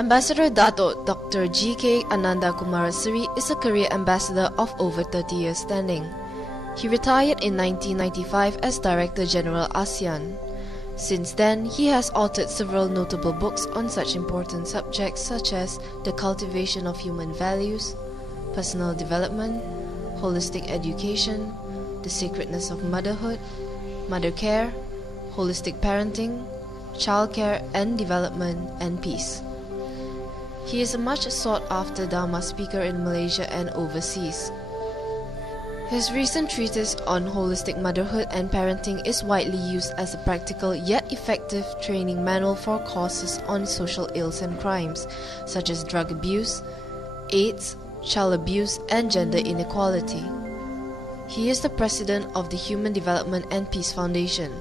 Ambassador Dato Dr. G.K. Ananda Kumaraseri is a career ambassador of over 30 years standing. He retired in 1995 as Director General ASEAN. Since then, he has authored several notable books on such important subjects such as the cultivation of human values, personal development, holistic education, the sacredness of motherhood, mother care, holistic parenting, child care and development, and peace. He is a much sought-after Dharma speaker in Malaysia and overseas. His recent treatise on holistic motherhood and parenting is widely used as a practical yet effective training manual for courses on social ills and crimes, such as drug abuse, AIDS, child abuse, and gender inequality. He is the president of the Human Development and Peace Foundation.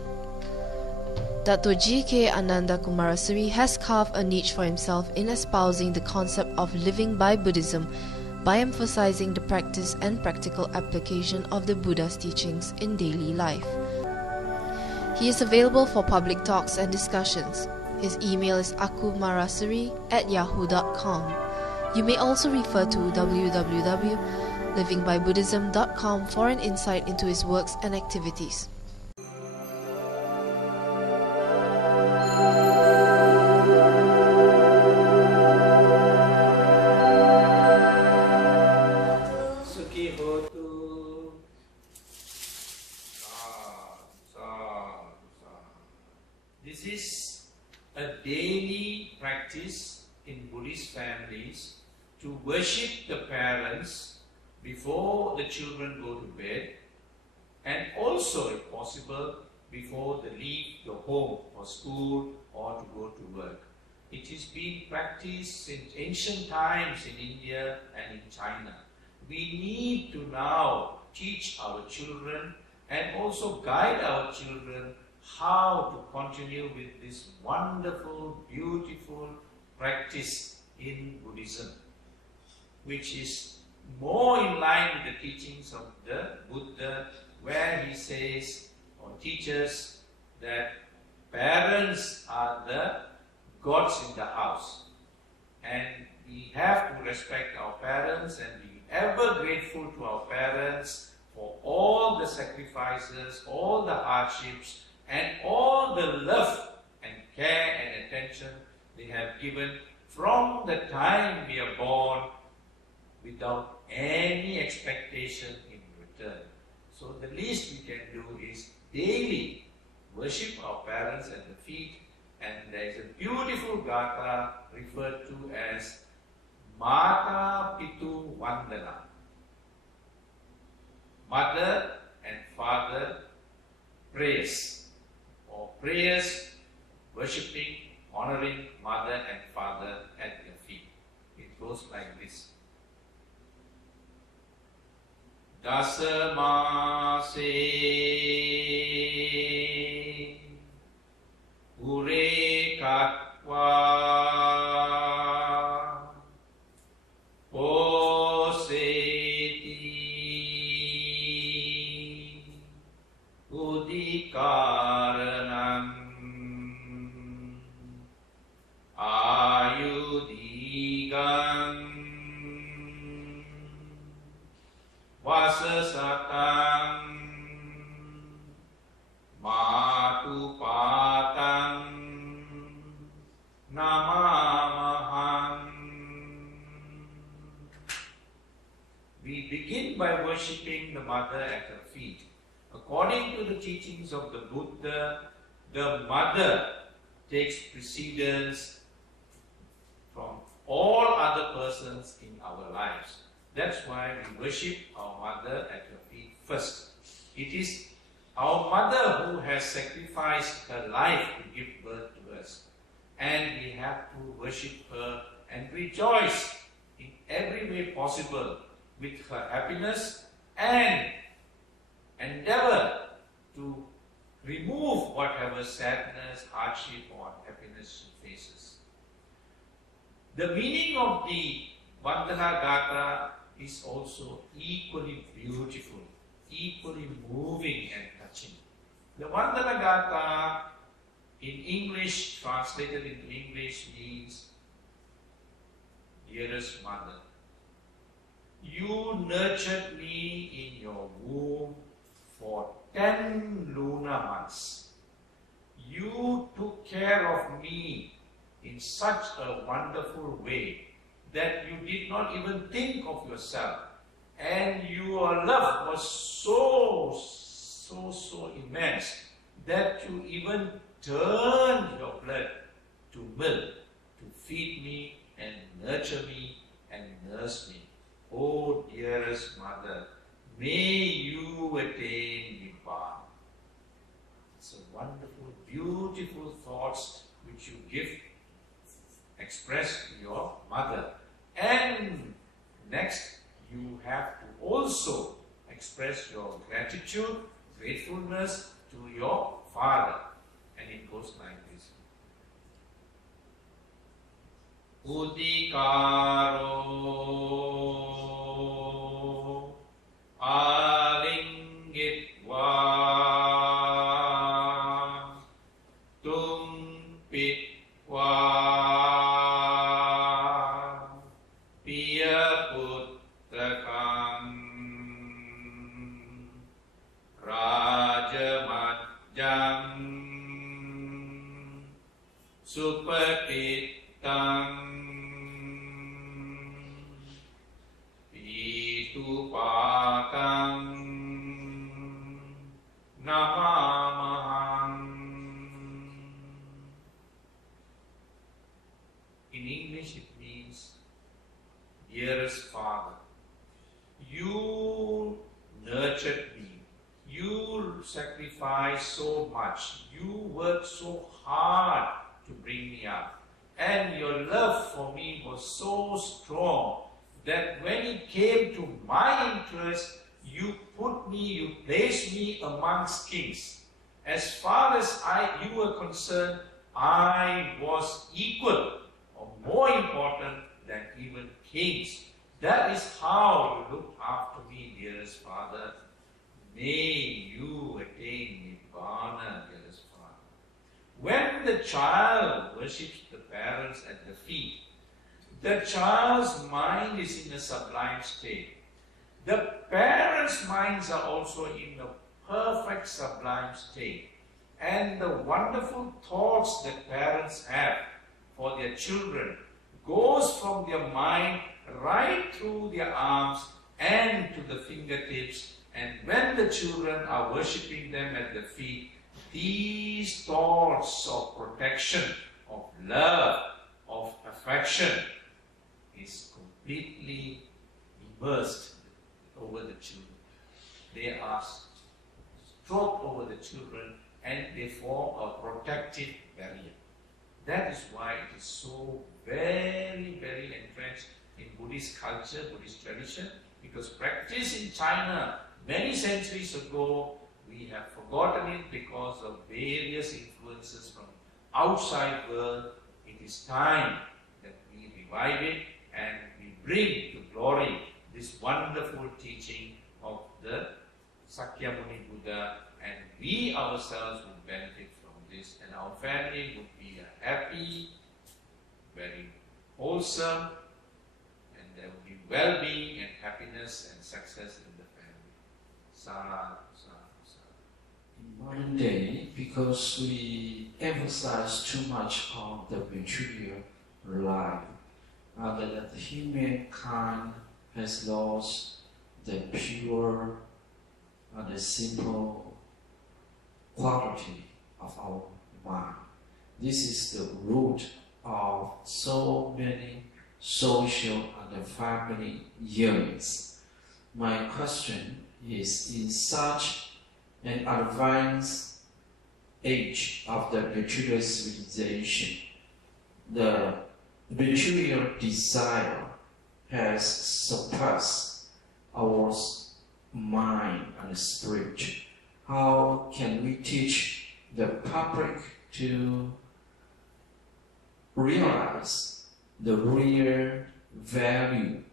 Dato G.K. Ananda Kumaraseri has carved a niche for himself in espousing the concept of living by Buddhism by emphasizing the practice and practical application of the Buddha's teachings in daily life. He is available for public talks and discussions. His email is akumaraseri@yahoo.com. You may also refer to www.livingbybuddhism.com for an insight into his works and activities. This is a daily practice in Buddhist families to worship the parents before the children go to bed, and also, if possible, before they leave the home for school or to go to work. It has been practiced since ancient times in India and in China. We need to now teach our children and also guide our children how to continue with this wonderful, beautiful practice in Buddhism, which is more in line with the teachings of the Buddha, where he says or teaches that parents are the gods in the house, and we have to respect our parents and be ever grateful to our parents for all the sacrifices, all the hardships, and all the love and care and attention they have given from the time we are born without any expectation in return. So the least we can do is daily worship our parents at the feet, and there is a beautiful gatha referred to as Mata Pitu Vandana. Mother and father prayers, or prayers worshipping, honoring mother and father at their feet. It goes like this. Dasamase Ure Katva Poseti Udikaranam Ayudigan Vasasakam Matupatan Namamaham. We begin by worshipping the mother at her feet. According to the teachings of the Buddha, the mother takes precedence from all other persons in our lives. That's why we worship our mother at her feet first. It is our mother who has sacrificed her life to give birth to us, and we have to worship her and rejoice in every way possible with her happiness and endeavor to remove whatever sadness, hardship or unhappiness she faces. The meaning of the Vandana Gatha is also equally beautiful, equally moving and touching. The Vandana Gatha in English, translated into English, means dearest mother, you nurtured me in your womb for 10 lunar months. You took care of me in such a wonderful way that you did not even think of yourself. And your love was so immense that you even turned your blood to milk to feed me and nurture me and nurse me. Oh dearest mother, may you attain Nibbana. It's a wonderful, beautiful thoughts which you express to your mother. And next, you have to also express your gratitude, gratefulness to your father. And it goes like this. Udikaro alingitva tumpitva piyaputrakam rajamadjam supatitam Patam Namamaham. In English it means, dearest Father, you nurtured me, you sacrificed so much, you worked so hard to bring me up, and your love for me was so strong that when it came to my interest, you placed me amongst kings. As far as you were concerned, I was equal or more important than even kings. That is how you looked after me, dearest Father. May you attain Nibbana, dearest Father. When the child worships the parents at the feet, the child's mind is in a sublime state. The parents' minds are also in a perfect sublime state. And the wonderful thoughts that parents have for their children goes from their mind right through their arms and to the fingertips. And when the children are worshipping them at the feet, these thoughts of protection, of love, of affection is completely immersed over the children. They are stroked over the children and they form a protective barrier. That is why it is so very, very entrenched in Buddhist culture, Buddhist tradition, because practice in China many centuries ago, we have forgotten it because of various influences from outside world. It is time that we revive it and we bring to glory this wonderful teaching of the Sakyamuni Buddha, and we ourselves would benefit from this, and our family would be a happy, very wholesome, and there would be well-being and happiness and success in the family. Sadhu, sadhu, sadhu. In modern day, because we emphasize too much on the material life, that humankind has lost the pure and the simple quality of our mind. This is the root of so many social and family yearnings. My question is, in such an advanced age of the material civilization, the material desire has surpassed our mind and spirit. How can we teach the public to realize the real value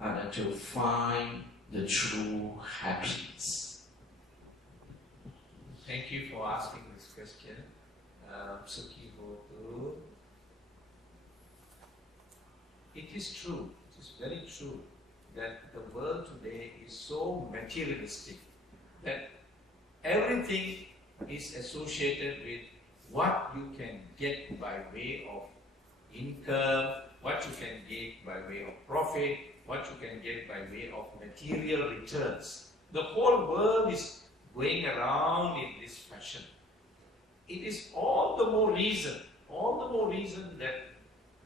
and to find the true happiness? Thank you for asking this question. Sukhi Hotu. it is true, it is very true that the world today is so materialistic that everything is associated with what you can get by way of income, what you can get by way of profit, what you can get by way of material returns. The whole world is going around in this fashion. It is all the more reason that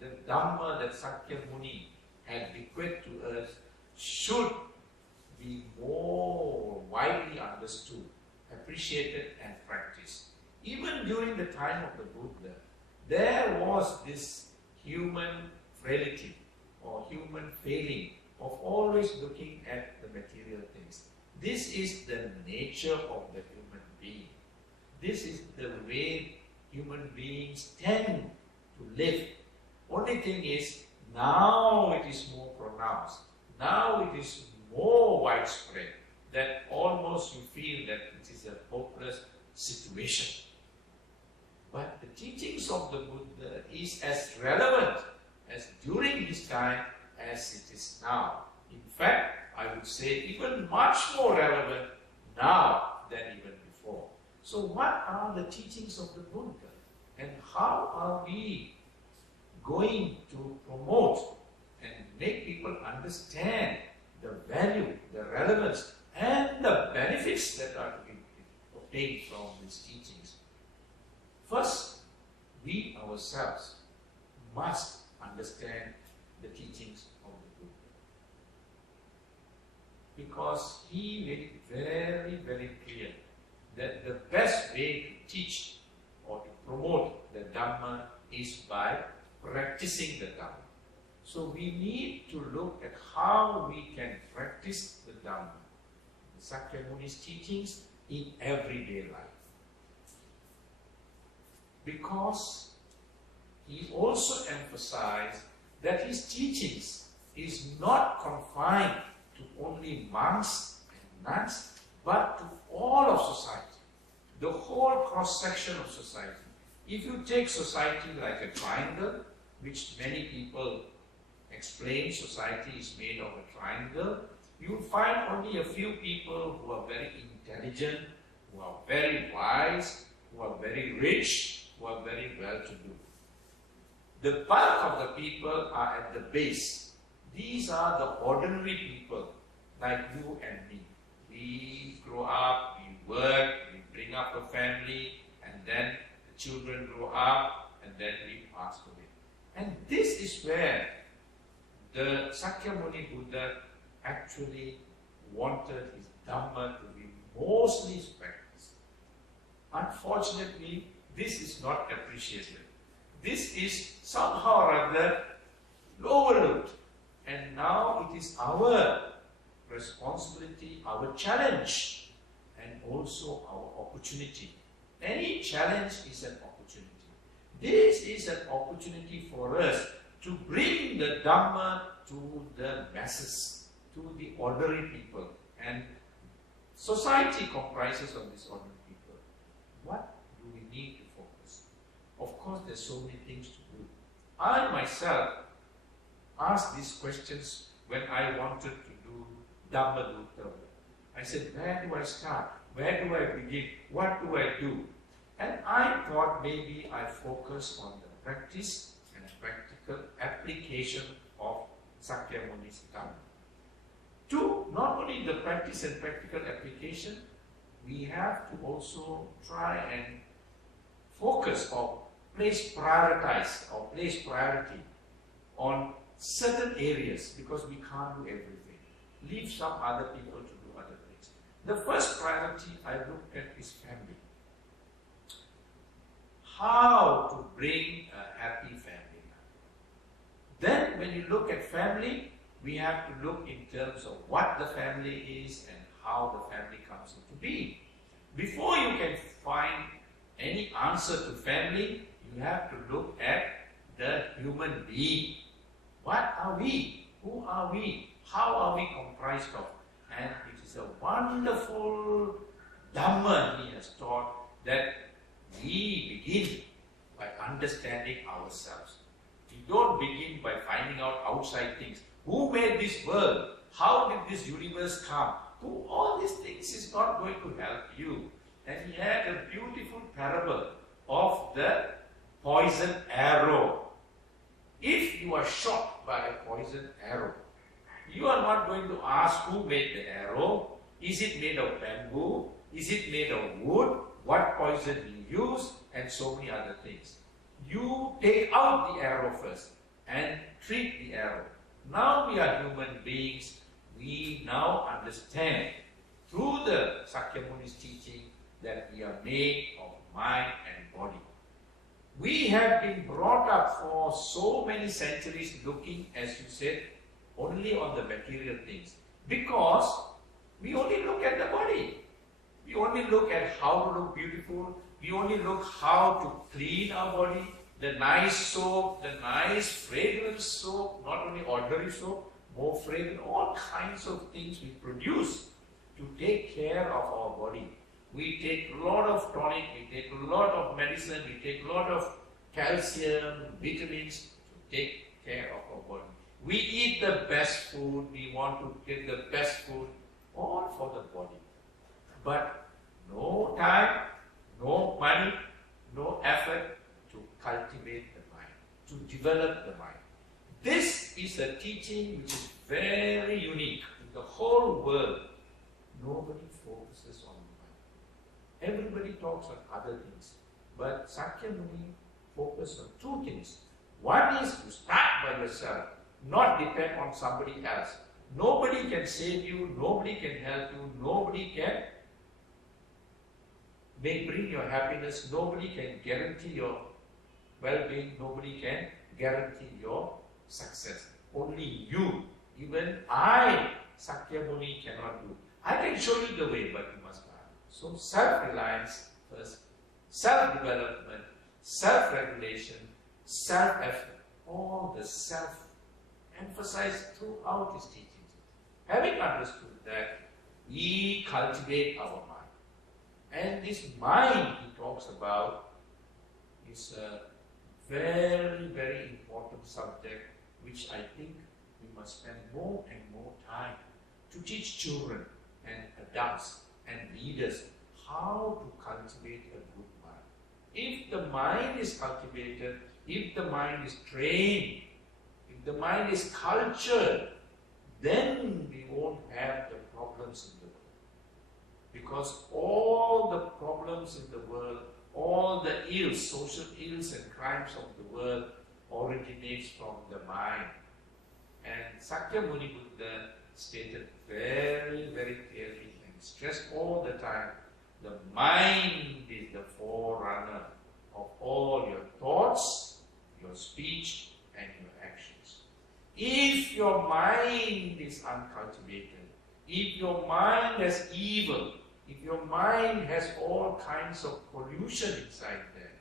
the Dhamma that Sakyamuni had bequeathed to us should be more widely understood, appreciated and practiced. Even during the time of the Buddha, there was this human frailty or human failing of always looking at the material things. This is the nature of the human being. This is the way human beings tend to live. Only thing is, now it is more pronounced. Now it is more widespread that almost you feel that it is a hopeless situation. But the teachings of the Buddha is as relevant as during his time as it is now. In fact, I would say even much more relevant now than even before. So what are the teachings of the Buddha? And how are we going to promote and make people understand the value, the relevance, and the benefits that are to be obtained from these teachings? First, we ourselves must understand the teachings of the Buddha. Because he made it very, very clear that the best way to teach or to promote the Dhamma is by practicing the Dhamma. So we need to look at how we can practice the Dhamma, the Sakyamuni's teachings in everyday life. Because he also emphasized that his teachings is not confined to only monks and nuns, but to all of society, the whole cross-section of society. If you take society like a triangle, which many people explain society is made of a triangle, you will find only a few people who are very intelligent, who are very wise, who are very rich, who are very well-to-do. The bulk of the people are at the base. These are the ordinary people like you and me. We grow up, we work, we bring up a family, and then the children grow up, and then we pass away. And this is where the Sakyamuni Buddha actually wanted his Dhamma to be mostly practiced. Unfortunately, this is not appreciated. This is somehow or other overlooked. And now it is our responsibility, our challenge, and also our opportunity. Any challenge is an opportunity. This is an opportunity for us to bring the Dhamma to the masses, to the ordinary people. And society comprises of these ordinary people. What do we need to focus? Of course, there's so many things to do. I myself asked these questions when I wanted to do Dhamma Dutta. I said, where do I start? Where do I begin? What do I do? And I thought maybe I focus on the practice and practical application of Sakyamuni's Dhamma. To not only the practice and practical application, we have to also try and focus or place priority on certain areas, because we can't do everything. Leave some other people to do other things. The first priority I looked at is family. How to bring a happy family life. Then when you look at family, we have to look in terms of what the family is and how the family comes into being. Before you can find any answer to family, you have to look at the human being. What are we? Who are we? How are we comprised of? And it is a wonderful Dhamma he has taught, that we begin by understanding ourselves. We don't begin by finding out outside things. Who made this world? How did this universe come? All these things is not going to help you. And he had a beautiful parable of the poison arrow. If you are shot by a poison arrow, you are not going to ask who made the arrow. Is it made of bamboo? Is it made of wood? What poison you use? And so many other things. You take out the arrow first and treat the arrow. Now we are human beings. We now understand through the Sakyamuni's teaching that we are made of mind and body. We have been brought up for so many centuries looking, as you said, only on the material things. Because we only look at the body. We only look at how to look beautiful. We only look how to clean our body. The nice soap, the nice fragrant soap, not only ordinary soap, more fragrant, all kinds of things we produce to take care of our body. We take a lot of tonic, we take a lot of medicine, we take a lot of calcium, vitamins to take care of our body. We eat the best food, we want to get the best food, all for the body. But no time, no money, no effort to cultivate the mind, to develop the mind. This is a teaching which is very unique in the whole world. Nobody focuses on the mind. Everybody talks on other things. But Sakyamuni focused on two things. One is to start by yourself, not depend on somebody else. Nobody can save you, nobody can help you, nobody can bring your happiness, nobody can guarantee your well-being, nobody can guarantee your success. Only you, even I, Sakyamuni, cannot do. I can show you the way, but you must learn. So self-reliance first, self-development, self-regulation, self-effort, all the self emphasized throughout his teachings. Having understood that, we cultivate our mind. And this mind he talks about is a very, very important subject which I think we must spend more and more time to teach children and adults and leaders how to cultivate a good mind. If the mind is cultivated, if the mind is trained, if the mind is cultured, then we won't have the problems in the world. Because all the problems in the world, all the ills, social ills and crimes of the world originates from the mind. And Sakyamuni Buddha stated very, very clearly and stressed all the time, the mind is the forerunner of all your thoughts, your speech and your actions. If your mind is uncultivated, if your mind has evil, if your mind has all kinds of pollution inside there,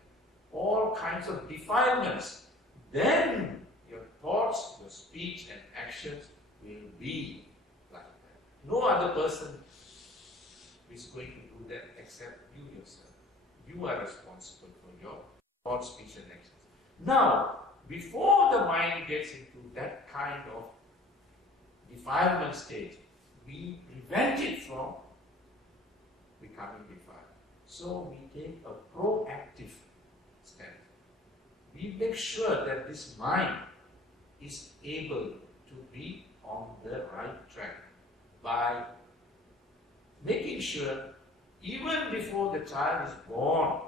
all kinds of defilements, then your thoughts, your speech and actions will be like that. No other person is going to do that except you yourself. You are responsible for your thoughts, speech and actions. Now, before the mind gets into that kind of defilement stage, we prevent it from becoming defiled. So we take a proactive step. We make sure that this mind is able to be on the right track by making sure, even before the child is born,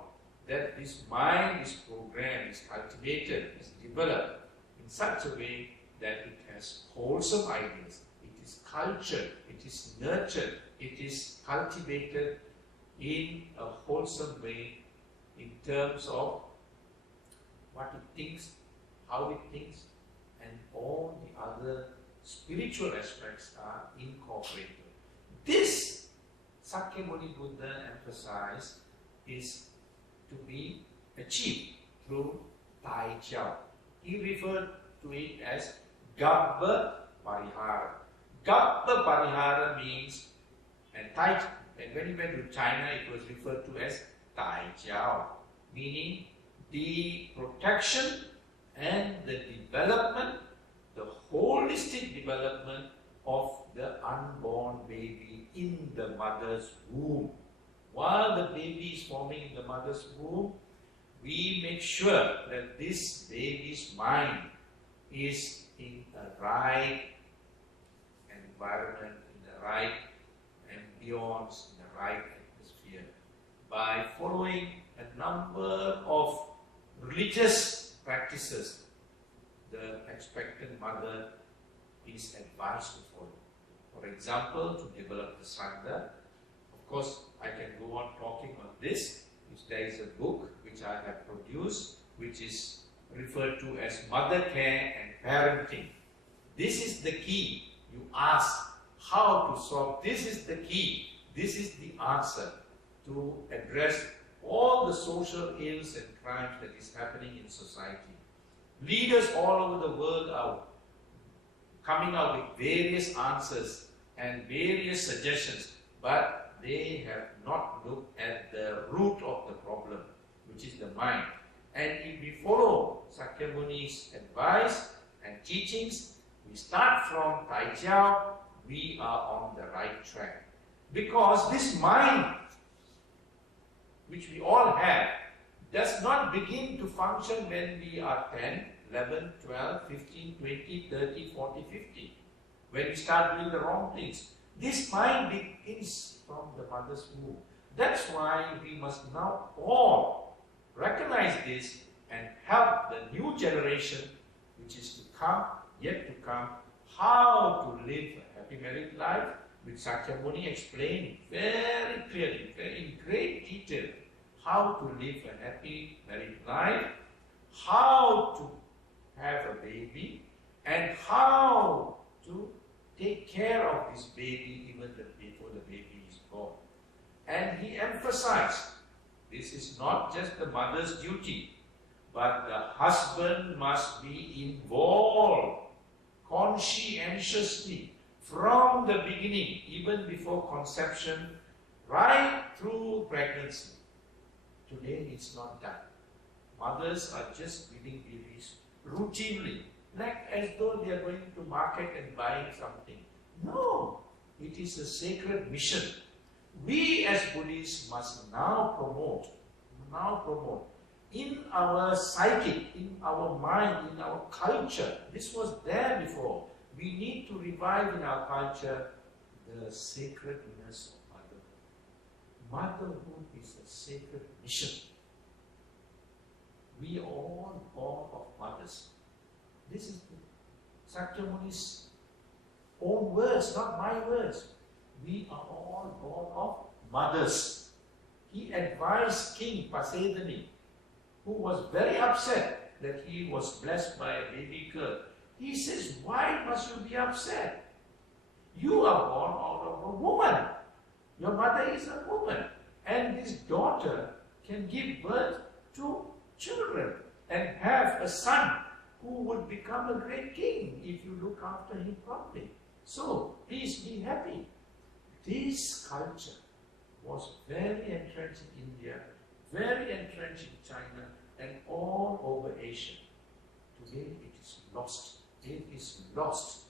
that this mind is programmed, is cultivated, is developed in such a way that it has wholesome ideas, it is cultured, it is nurtured, it is cultivated in a wholesome way in terms of what it thinks, how it thinks, and all the other spiritual aspects are incorporated. This Sakyamuni Buddha emphasized is to be achieved through Tai Jiao. He referred to it as Gabba Parihara. Gabba Parihara means, and when he went to China, it was referred to as Tai Jiao, meaning the protection and the development, the holistic development of the unborn baby in the mother's womb. While the baby is forming in the mother's womb, we make sure that this baby's mind is in the right environment, in the right ambience, in the right atmosphere, by following a number of religious practices the expectant mother is advised to follow. For example, to develop the sandha. Of course, I can go on talking on this. There is a book which I have produced, which is referred to as Mother Care and Parenting. This is the key. You ask how to solve. This is the key. This is the answer to address all the social ills and crimes that is happening in society. Leaders all over the world are coming out with various answers and various suggestions, but they have not looked at the root of the problem, which is the mind. And if we follow Sakyamuni's advice and teachings, we start from Tai Chiao, we are on the right track. Because this mind, which we all have, does not begin to function when we are 10, 11, 12, 15, 20, 30, 40, 50. When we start doing the wrong things. This mind begins from the mother's womb. That's why we must now all recognize this and help the new generation, which is to come, yet to come, how to live a happy married life, which Sakyamuni explained very clearly, in great detail, how to live a happy married life, how to have a baby, and how to take care of this baby even before the baby is born. And he emphasized, this is not just the mother's duty, but the husband must be involved conscientiously from the beginning, even before conception, right through pregnancy. Today it's not done. Mothers are just feeding babies routinely, like as though they are going to market and buying something. No, it is a sacred mission. We as Buddhists must now promote in our psyche, in our mind, in our culture. This was there before. We need to revive in our culture the sacredness of motherhood. Motherhood is a sacred mission. We are all born of mothers. This is Sakyamuni's own words, not my words. We are all born of mothers. He advised King Pasedani, who was very upset that he was blessed by a baby girl. He says, why must you be upset? You are born out of a woman. Your mother is a woman. And this daughter can give birth to children and have a son who would become a great king if you look after him properly. So, please be happy. This culture was very entrenched in India, very entrenched in China, and all over Asia. Today it is lost. It is lost.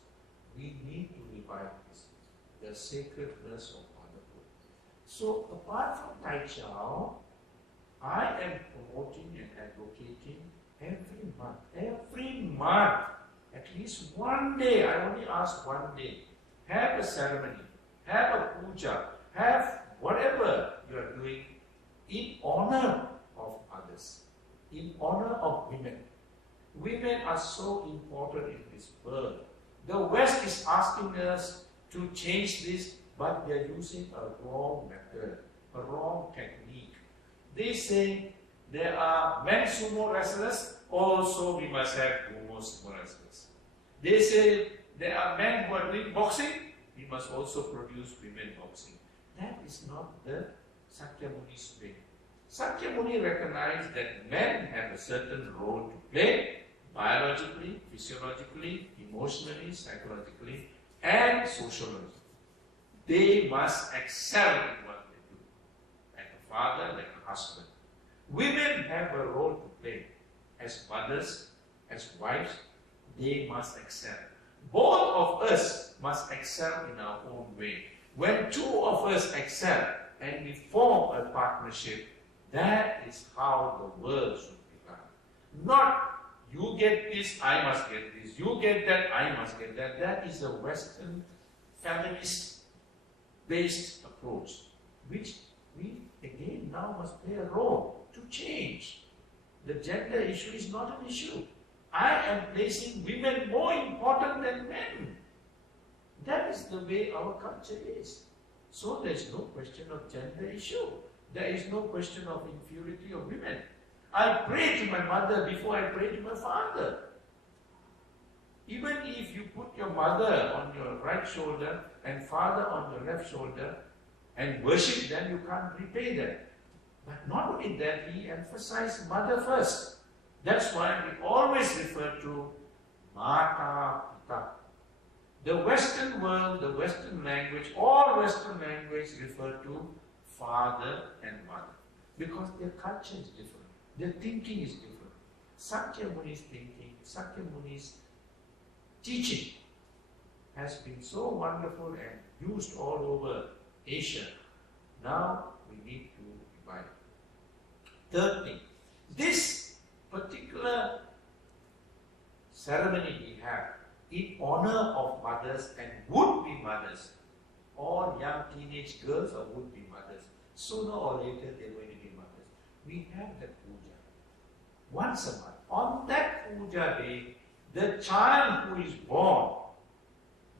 We need to revive this, the sacredness of motherhood. So, apart from Tai Chao, I am promoting and advocating every month, at least one day, I only ask one day, have a ceremony, have a puja, have whatever you are doing in honor of others, in honor of women. Women are so important in this world. The West is asking us to change this, but they are using a wrong method, a wrong technique. They say there are men sumo wrestlers, also we must have women sumo wrestlers. They say there are men who are doing boxing, we must also produce women boxing. That is not the Sakyamuni's way. Sakyamuni recognized that men have a certain role to play, biologically, physiologically, emotionally, psychologically, and sociologically. They must excel in what they do, like a father, like a husband. Women have a role to play as mothers, as wives, they must excel. Both of us must excel in our own way. When two of us excel and we form a partnership, that is how the world should be run. Not you get this, I must get this. You get that, I must get that. That is a Western feminist-based approach, which we again now must play a role to change. The gender issue is not an issue. I am placing women more important than men. That is the way our culture is. So there is no question of gender issue. There is no question of inferiority of women. I pray to my mother before I pray to my father. Even if you put your mother on your right shoulder and father on your left shoulder and worship them, you can't repay them. But not only that, he emphasized mother first. That's why we always refer to Mata Pita. The Western world, the Western language, all Western language refer to father and mother. Because their culture is different. Their thinking is different. Sakyamuni's thinking, Sakyamuni's teaching has been so wonderful and used all over Asia. Now we need to revive. Third thing, this particular ceremony we have in honor of mothers and would-be mothers, or young teenage girls or would-be mothers, sooner or later they're going to be mothers. We have that puja once a month. On that puja day, the child who is born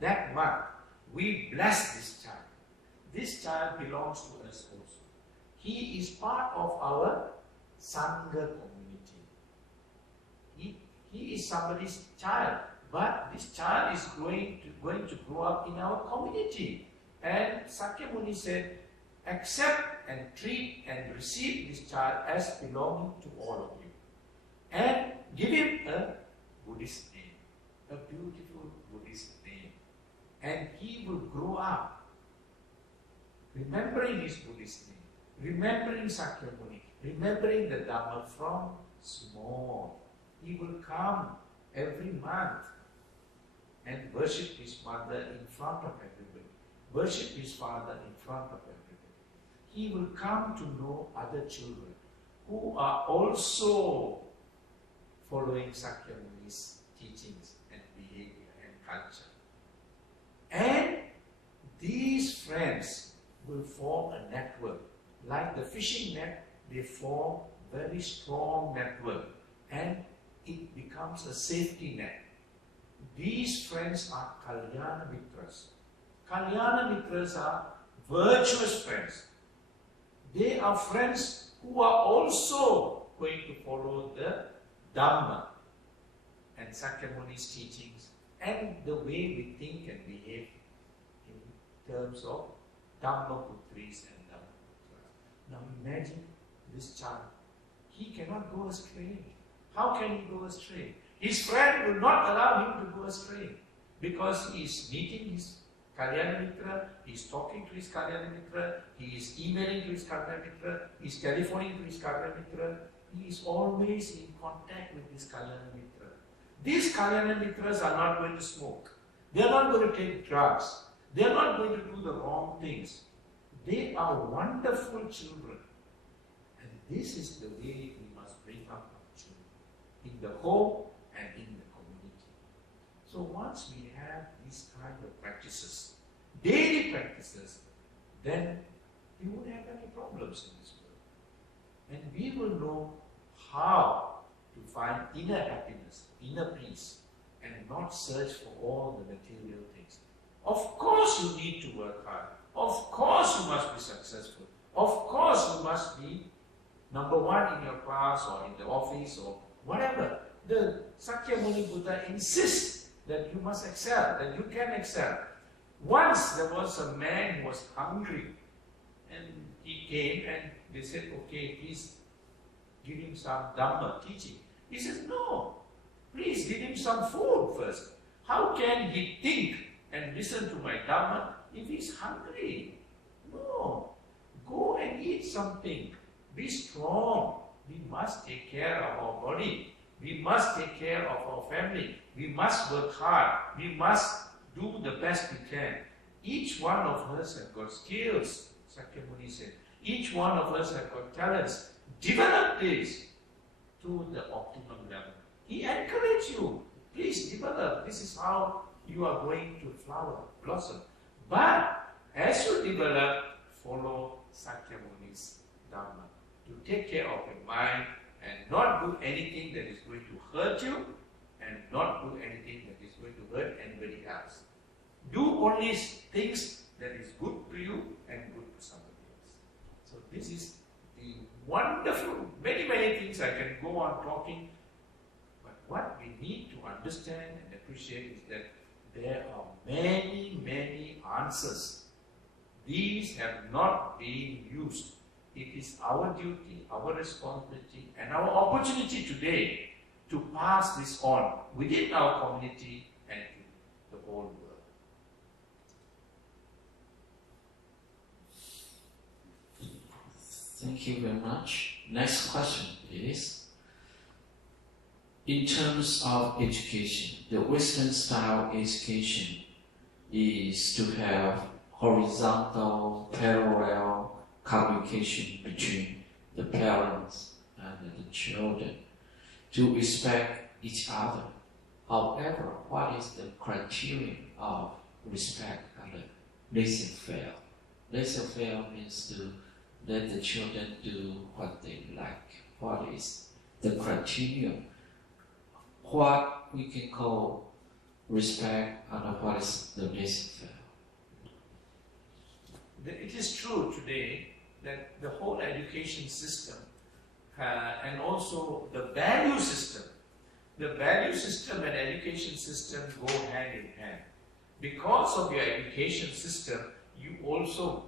that month, we bless this child. This child belongs to us also. He is part of our Sangha community. He is somebody's child, but this child is going to grow up in our community. And Sakyamuni said, accept and treat and receive this child as belonging to all of you. And give him a Buddhist name, a beautiful Buddhist name. And he will grow up remembering his Buddhist name, remembering Sakyamuni, remembering the Dhamma from small. He will come every month and worship his mother in front of everybody, worship his father in front of everybody. He will come to know other children who are also following Sakyamuni's teachings and behavior and culture. And these friends will form a network. Like the fishing net, they form very strong network and it becomes a safety net. These friends are Kalyana Mitras. Kalyana Mitras are virtuous friends. They are friends who are also going to follow the Dhamma and Sakyamuni's teachings and the way we think and behave in terms of Dhamma Putris and Dhamma Putras. Now imagine this child. He cannot go astray. How can he go astray? His friend will not allow him to go astray because he is meeting his Kalyana Mitra, he is talking to his Kalyana Mitra, he is emailing to his Kalyana Mitra, he is telephoning to his Kalyana Mitra. He is always in contact with this Kalyana Mitra. These Kalyana Mitras are not going to smoke. They are not going to take drugs. They are not going to do the wrong things. They are wonderful children. And this is the way we must bring up our children. In the home and in the community. So once we have these kind of practices, daily practices, then we won't have any problems in this world. And we will know how to find inner happiness, inner peace, and not search for all the material things. Of course you need to work hard. Of course you must be successful. Of course you must be number one in your class or in the office or whatever. The Sakyamuni Buddha insists that you must excel, that you can excel. Once there was a man who was hungry and he came and they said, okay, please give him some Dhamma teaching. He says, no, please give him some food first. How can he think and listen to my Dhamma if he's hungry? No, go and eat something. Be strong. We must take care of our body. We must take care of our family. We must work hard. We must do the best we can. Each one of us have got skills, Sakyamuni said. Each one of us have got talents. Develop this to the optimum level. He encouraged you. Please develop. This is how you are going to flower, blossom. But as you develop, follow Sakyamuni's Dharma. To take care of your mind and not do anything that is going to hurt you and not do anything that is going to hurt anybody else. Do only things that is good to you and good to somebody else. So this is the wonderful, many things I can go on talking, but what we need to understand and appreciate is that there are many answers. These have not been used. It is our duty, our responsibility, and our opportunity today to pass this on within our community and to the whole world. Thank you very much. Next question is, in terms of education, the Western style education is to have horizontal, parallel communication between the parents and the children to respect each other. However, what is the criterion of respect and laissez-faire? Laissez-faire means to let the children do what they like. What is the criterion? What we can call respect and what is the laissez-faire? It is true today that the whole education system and also the value system and education system go hand in hand. Because of your education system, you also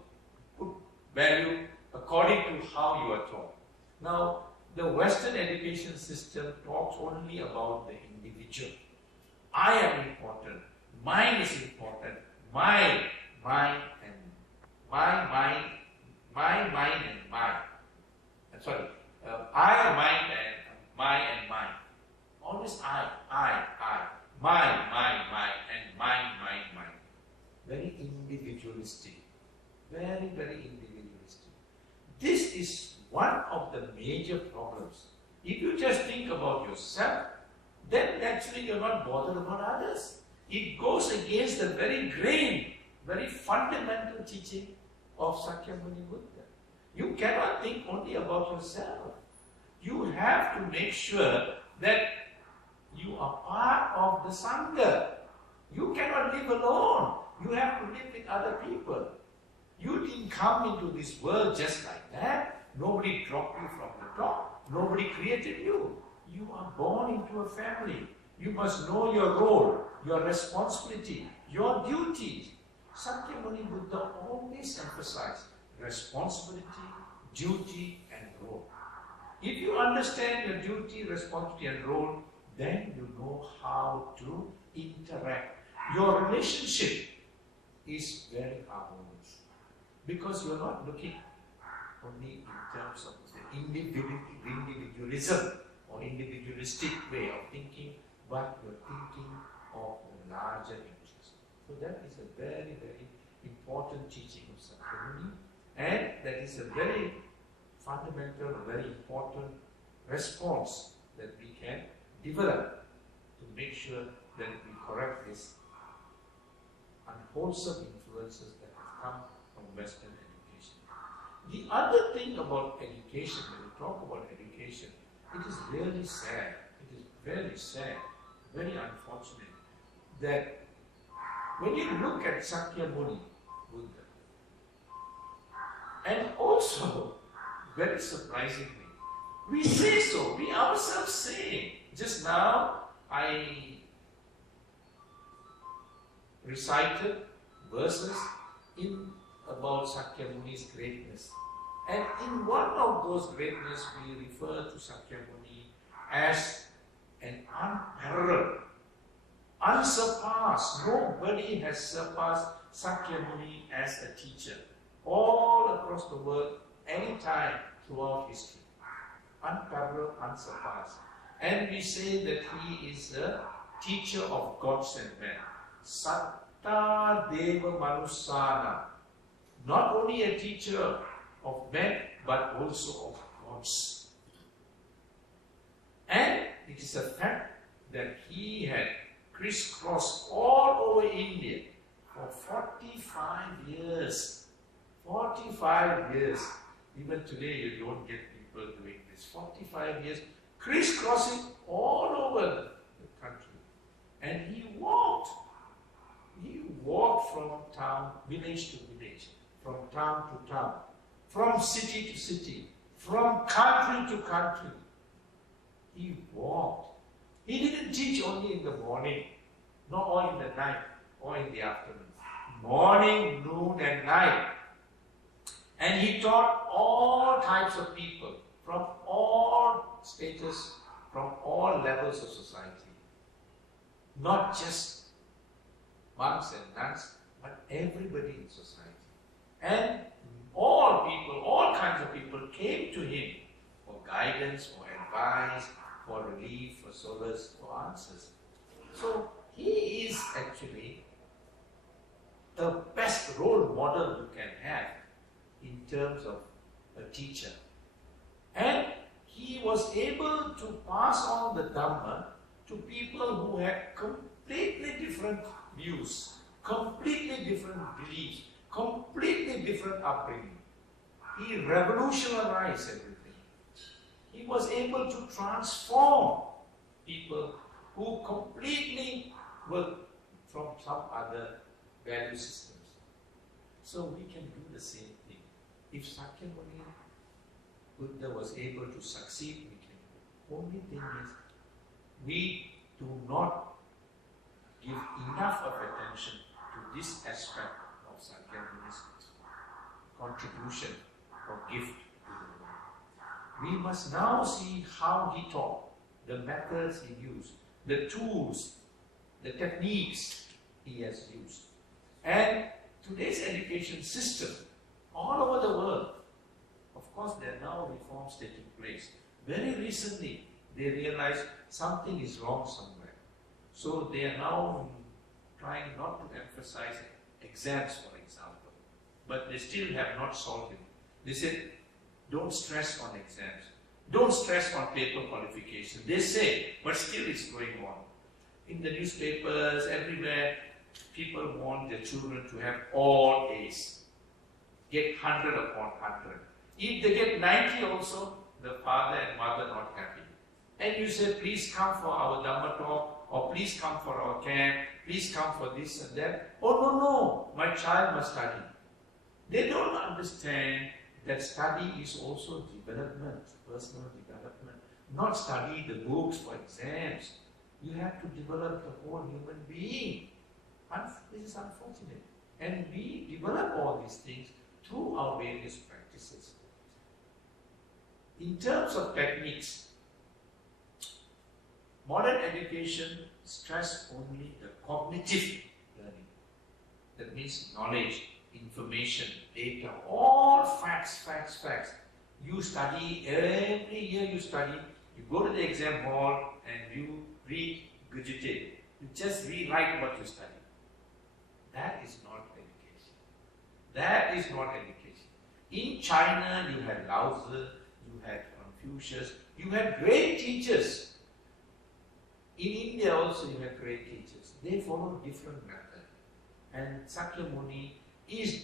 put value according to how you are taught. Now, the Western education system talks only about the individual. I am important, mine is important, my mind and mine. I, mine, and my and mine. Always I, my, and mine. Very individualistic. Very individualistic. This is one of the major problems. If you just think about yourself, then actually you're not bothered about others. It goes against the very grain, very fundamental teaching of Sakyamuni Buddha. You cannot think only about yourself. You have to make sure that you are part of the Sangha. You cannot live alone. You have to live with other people. You didn't come into this world just like that. Nobody dropped you from the top. Nobody created you. You are born into a family. You must know your role, your responsibility, your duties. Sakyamuni Buddha always emphasized responsibility, duty, and role. If you understand your duty, responsibility, and role, then you know how to interact. Your relationship is very harmonious because you're not looking only in terms of the individualism or individualistic way of thinking, but you're thinking of the larger interest. So that is a very important teaching of Sakyamuni, and that is a very fundamental, very important response that we can develop to make sure that we correct these unwholesome influences that have come from Western education. The other thing about education, when we talk about education, it is really sad, it is very sad, very unfortunate that when you look at Sakyamuni Buddha, and also, very surprisingly, we say so, we ourselves say. Just now, I recited verses about Sakyamuni's greatness. And in one of those greatness, we refer to Sakyamuni as an unparalleled, unsurpassed. Nobody has surpassed Sakyamuni as a teacher. All across the world, any time throughout history. Unparalleled, unsurpassed. And we say that he is a teacher of gods and men. Satta Deva Manusana. Not only a teacher of men, but also of gods. And it is a fact that he had crisscrossed all over India for 45 years. 45 years. Even today you don't get people doing this. 45 years crisscrossing all over the country. And he walked from town, village to village, from town to town, from city to city, from country to country. He walked. He didn't teach only in the morning, nor in the night, or in the afternoon. Morning, noon and night. And he taught all types of people, from all status, from all levels of society. Not just monks and nuns, but everybody in society. And all people, all kinds of people came to him for guidance, for advice, for relief, for solace, for answers. So he is actually the best role model you can have in terms of a teacher. And he was able to pass on the Dhamma to people who had completely different views, completely different beliefs, completely different upbringing. He revolutionized everything. He was able to transform people who completely were from some other value systems. So we can do the same thing. If Sakyamuni Buddha was able to succeed, we can. Only thing is, we do not give enough of attention to this aspect of Sakyamuni's contribution or gift to the world. We must now see how he taught, the methods he used, the tools, the techniques he has used. And today's education system, all over the world, of course there are now reforms taking place. Very recently, they realized something is wrong somewhere. So they are now trying not to emphasize exams, for example. But they still have not solved it. They said, don't stress on exams. Don't stress on paper qualification. They say, but still it's going on. In the newspapers, everywhere, people want their children to have all A's. Get 100 upon 100. If they get 90 also, the father and mother not happy. And you say, please come for our Dhamma talk, or please come for our camp, please come for this and that. Oh no, my child must study. They don't understand that study is also development, personal development. Not study the books for exams. You have to develop the whole human being. This is unfortunate. And we develop all these things through our various practices. In terms of techniques, modern education stress only the cognitive learning. That means knowledge, information, data, all facts. You study, every year you study, you go to the exam hall and you regurgitate. You just rewrite what you study. That is not education. That is not education. In China, you had Lao Tzu, you had Confucius, you had great teachers. In India also you had great teachers. They followed different method. And Sakyamuni is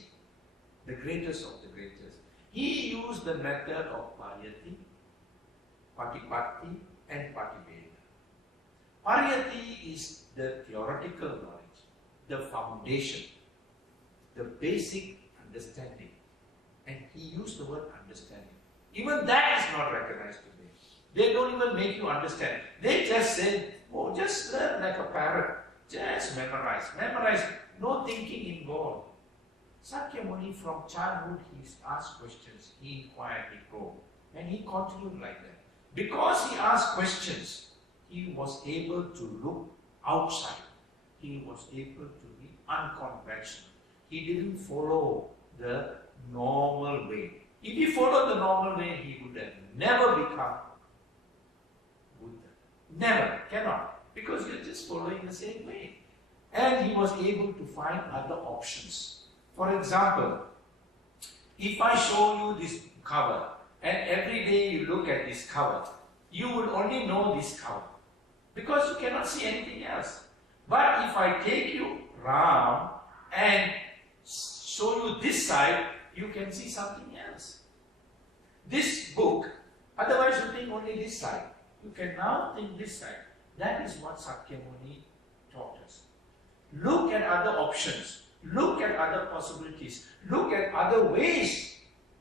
the greatest of the greatest. He used the method of Pariyati, Patipatti and Patibheda. Pariyati is the theoretical knowledge, the foundation, the basic understanding. And he used the word understanding. Even that is not recognized today. They don't even make you understand. They just say, oh, just learn like a parrot. Just memorize. Memorize. No thinking involved. Sakyamuni, from childhood, he asked questions. He inquired, he probed. And he continued like that. Because he asked questions, he was able to look outside. He was able to be unconventional. He didn't follow the normal way. If he followed the normal way, he would have never become Buddha. Never, cannot, because you're just following the same way. And he was able to find other options. For example, if I show you this cover, and every day you look at this cover, you will only know this cover, because you cannot see anything else. But if I take you round and show you this side, you can see something else. This book, otherwise you think only this side. You can now think this side. That is what Sakyamuni taught us. Look at other options. Look at other possibilities. Look at other ways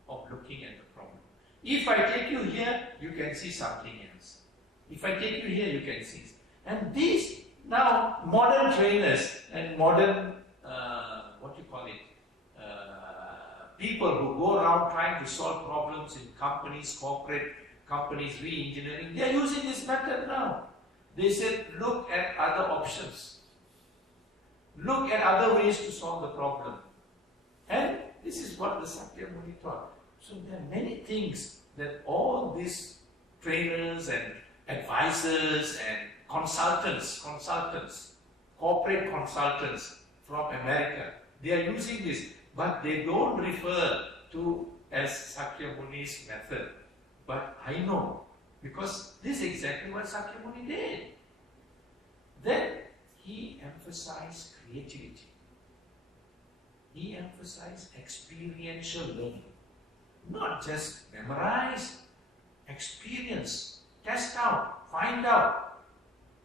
of looking at the problem. If I take you here, you can see something else. If I take you here, you can see. And these now modern trainers and modern, people who go around trying to solve problems in companies, corporate companies, re-engineering, they are using this method now. They said, look at other options. Look at other ways to solve the problem. And this is what the Sakyamuni taught. So there are many things that all these trainers and advisors and consultants, corporate consultants from America, they are using this, but they don't refer to as Sakyamuni's method. But I know, because this is exactly what Sakyamuni did. Then he emphasized creativity. He emphasized experiential learning. Not just memorize, experience, test out, find out,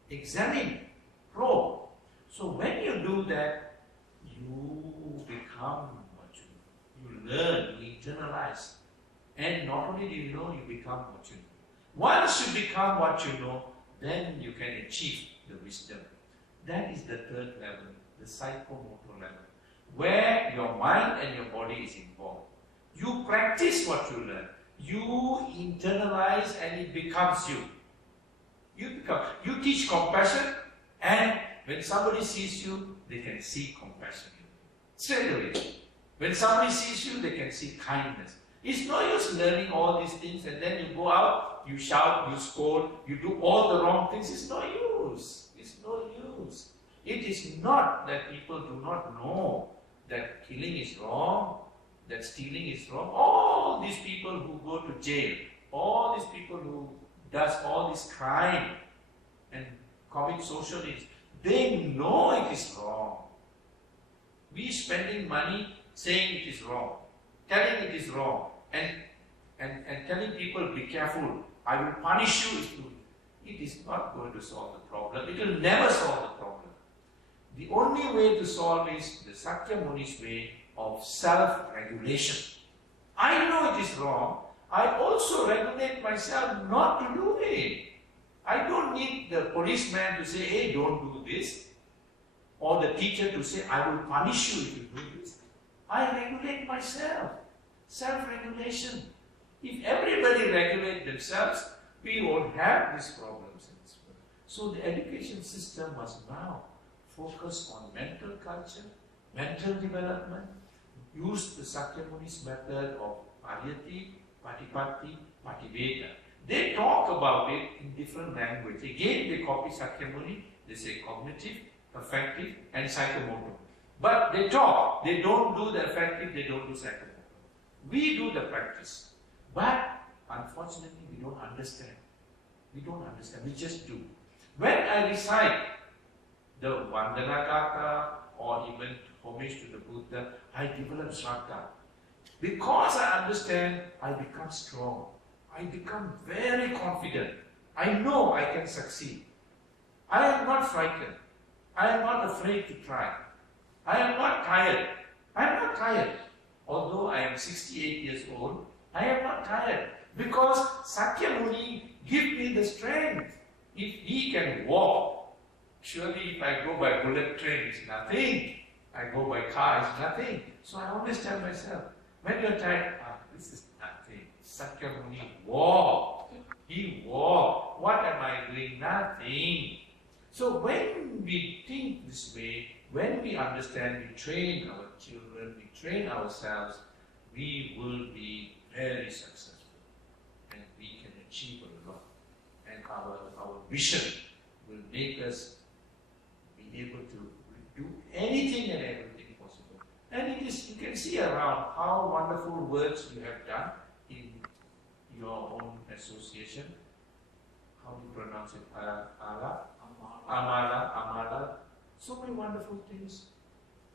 examine, probe. So when you do that, you become what you learn, you internalize. And not only do you know, you become what you know. Once you become what you know, then you can achieve the wisdom. That is the third level, the psychomotor level, where your mind and your body is involved. You practice what you learn. You internalize and it becomes you. You teach compassion, and when somebody sees you, they can see compassion. Straight away. When somebody sees you, they can see kindness. It's no use learning all these things and then you go out, you shout, you scold, you do all the wrong things. It's no use. It's no use. It is not that people do not know that killing is wrong, that stealing is wrong. All these people who go to jail, all these people who does all this crime and commit social ills, they know it is wrong. We spending money saying it is wrong, telling it is wrong, and telling people, be careful, I will punish you if you. It is not going to solve the problem. It will never solve the problem. The only way to solve is the Sakyamuni's way of self-regulation. I know it is wrong. I also regulate myself not to do it. I don't need the policeman to say, hey, don't do this. Or the teacher to say, I will punish you if you do this. I regulate myself. Self-regulation. If everybody regulates themselves, we won't have these problems in this world. So the education system must now focus on mental culture, mental development, use the Sakyamuni's method of pariyati, patipatti, pativeda. They talk about it in different language. Again, they copy Sakyamuni. They say cognitive, affective, and psychomotor. But they talk. They don't do the affective, they don't do psychomotor. We do the practice. But unfortunately, we don't understand. We don't understand. We just do. When I recite the Vandana Gatha or even homage to the Buddha, I develop Shraddha. Because I understand, I become strong. I become very confident. I know I can succeed. I am not frightened. I am not afraid to try. I am not tired. I am not tired. Although I am 68 years old, I am not tired. Because Sakyamuni gives me the strength. If he can walk, surely if I go by bullet train, it's nothing. I go by car, it's nothing. So I always tell myself, when you're tired, this is nothing. Sakyamuni walked. He walked. What am I doing? Nothing. So when we think this way, when we understand, we train our children, we train ourselves, we will be very successful. And we can achieve a lot. And and our vision will make us be able to do anything and everything possible. And it is, you can see around how wonderful works you have done in your own association. How do you pronounce it? Amala. So many wonderful things.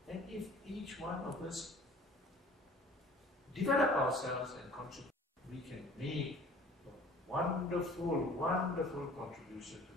And if each one of us develop ourselves and contribute, we can make a wonderful, wonderful contribution to